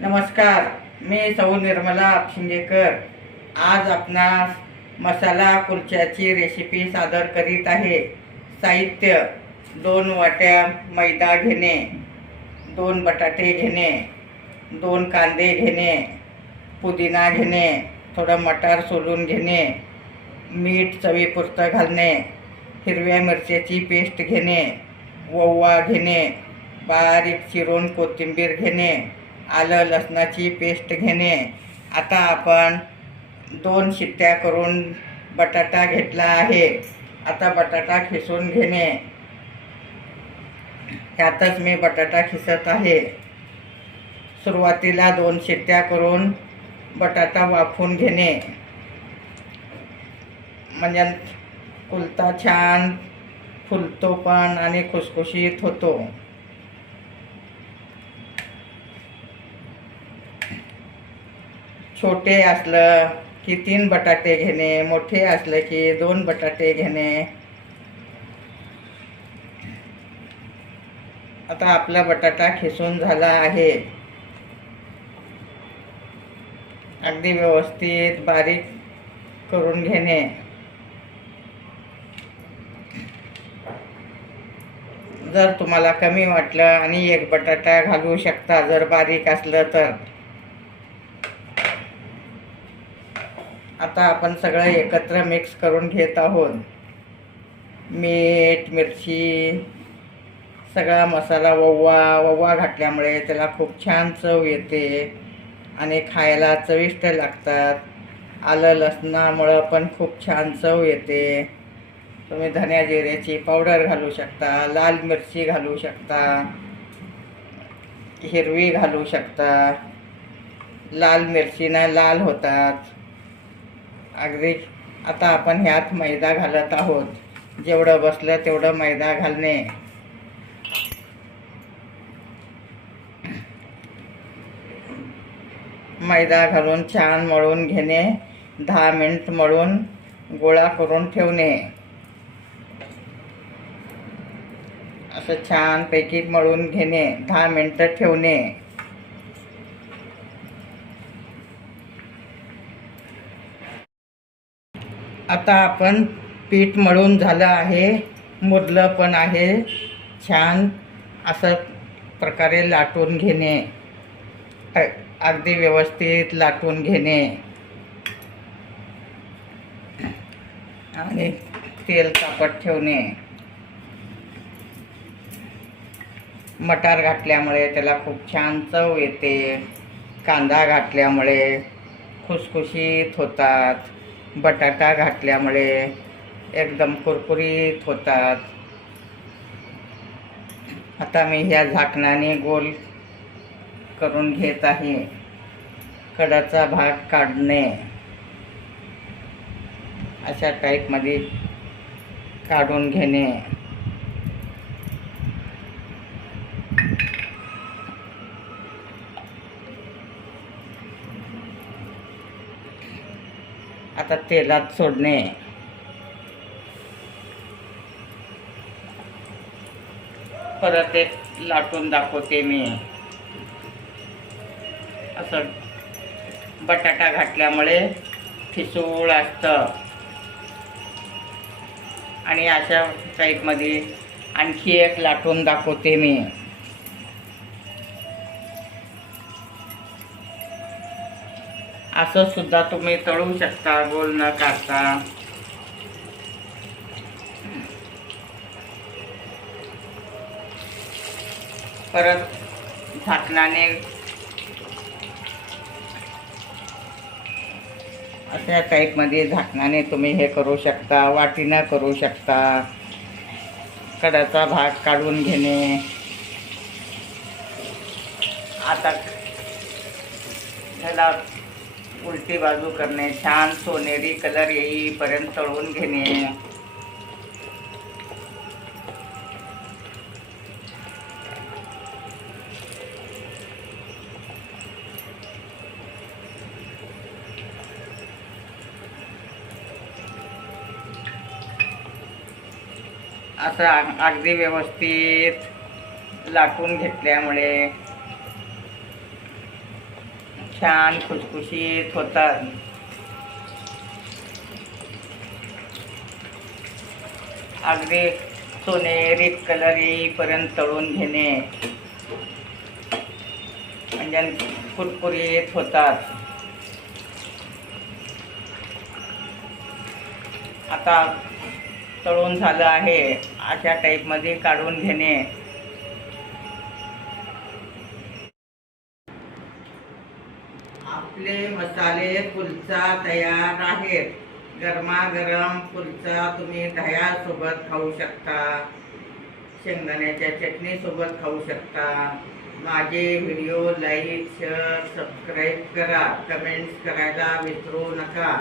नमस्कार, मी सौ निर्मला आपशिंगेकर आज आपणास मसाला कुलच्याची रेसिपी सादर करीत आहे। साहित्य: 2 वाट्या मैदा घेणे, 2 बटाटे घेणे, 2 कांदे घेणे, पुदिना घेणे, थोडं मटार सोलून घेणे, मीठ चवीपुरतं घालणे, हिरव्या मिरच्याची पेस्ट घेणे, ओवा घेणे, बारीक चिरून कोथिंबीर घेणे, आलं लसणाची पेस्ट घेणे। आता आपण 2 शिट्ट्या करून बटाटा घेतला आहे। आता बटाटा खिसून घेणे। ह्यातच मी बटाटा खिसत आहे। सुरुवातीला 2 शिट्ट्या करून बटाटा वाफवून घेणे, म्हणजे कुलता छान फुलतो पण आणि खुसखुशीत होतो। छोटे असलं की 3 बटाटे घेणे, मोठे असले की 2 बटाटे घेणे। आता आपला बटाटा खिसून झाला आहे। अगदी व्यवस्थित बारीक करून घेणे। जर तुम्हाला कमी वाटलं आणि 1 बटाटा घालू शकता जर बारीक असलं तर। आता आपण सगळं एकत्र मिक्स करून घेत आहोत। मीठ, मिरची, सगळा मसाला, ओवा घातल्यामुळे त्याला खूप छान चव येते आणि खायला चविष्ट लागतात। आलं लसणामुळं पण खूप छान चव येते। तुम्ही धन्या जिऱ्याची पावडर घालू शकता, लाल मिरची घालू शकता, हिरवी घालू शकता। लाल मिरचीनं लाल होतात अगदी। आता आपण ह्यात मैदा घालत आहोत। जेवढं बसलं तेवढं मैदा घालणे। मैदा घालून छान मळून घेणे। 10 मिनिट मळून गोळा करून ठेवणे। असं छानपैकी मळून घेणे, 10 मिनिटं ठेवणे। आता आपण पीठ मळून झालं आहे, मुरलं पण आहे छान। असं प्रकारे लाटून घेणे, अगदी व्यवस्थित लाटून घेणे आणि तेल तापत ठेवणे। मटार घातल्यामुळे त्याला खूप छान चव येते। कांदा घातल्यामुळे खुसखुशीत होतात। बटाटा घातल्यामुळे एकदम कुरकुरीत होतात। आता मी ह्या झाकणाने गोल करून घेत आहे। कडाचा भाग काढणे, अशा टाईपमध्ये काढून घेणे। आता तेलात सोडणे। परत एक लाटून दाखवते मी। असं बटाटा घातल्यामुळे ठिसूळ असतं आणि अशा टाईपमध्ये आणखी एक लाटून दाखवते मी। असं सुद्धा तुम्ही तळू शकता गोल न काढता। परत झाकणाने अशा टाईपमध्ये झाकणाने तुम्ही हे करू शकता, वाटीनं करू शकता। कडाचा भाग काढून घेणे। आता ह्याला उलटी बाजू करणे, छान सोनेरी कलर येईपर्यंत तळून घेणे। असं अगदी व्यवस्थित लाटून घेतल्यामुळे छान खुसखुशीत होतात. अगदी सोनेरी कलर येईपर्यंत तळून घेणे म्हणजे कुरकुरीत होतात. आता तळून झालं आहे, अशा टाईपमध्ये काढून घेणे. आपले मसाले कुलचा तयार आहेत. गरमागरम कुलचा तुम्ही दह्यासोबत खाऊ शकता, शेंगदाण्याच्या चटणीसोबत खाऊ शकता. माझे व्हिडिओ लाईक, शेअर, सबस्क्राईब करा. कमेंट्स करायला विसरू नका.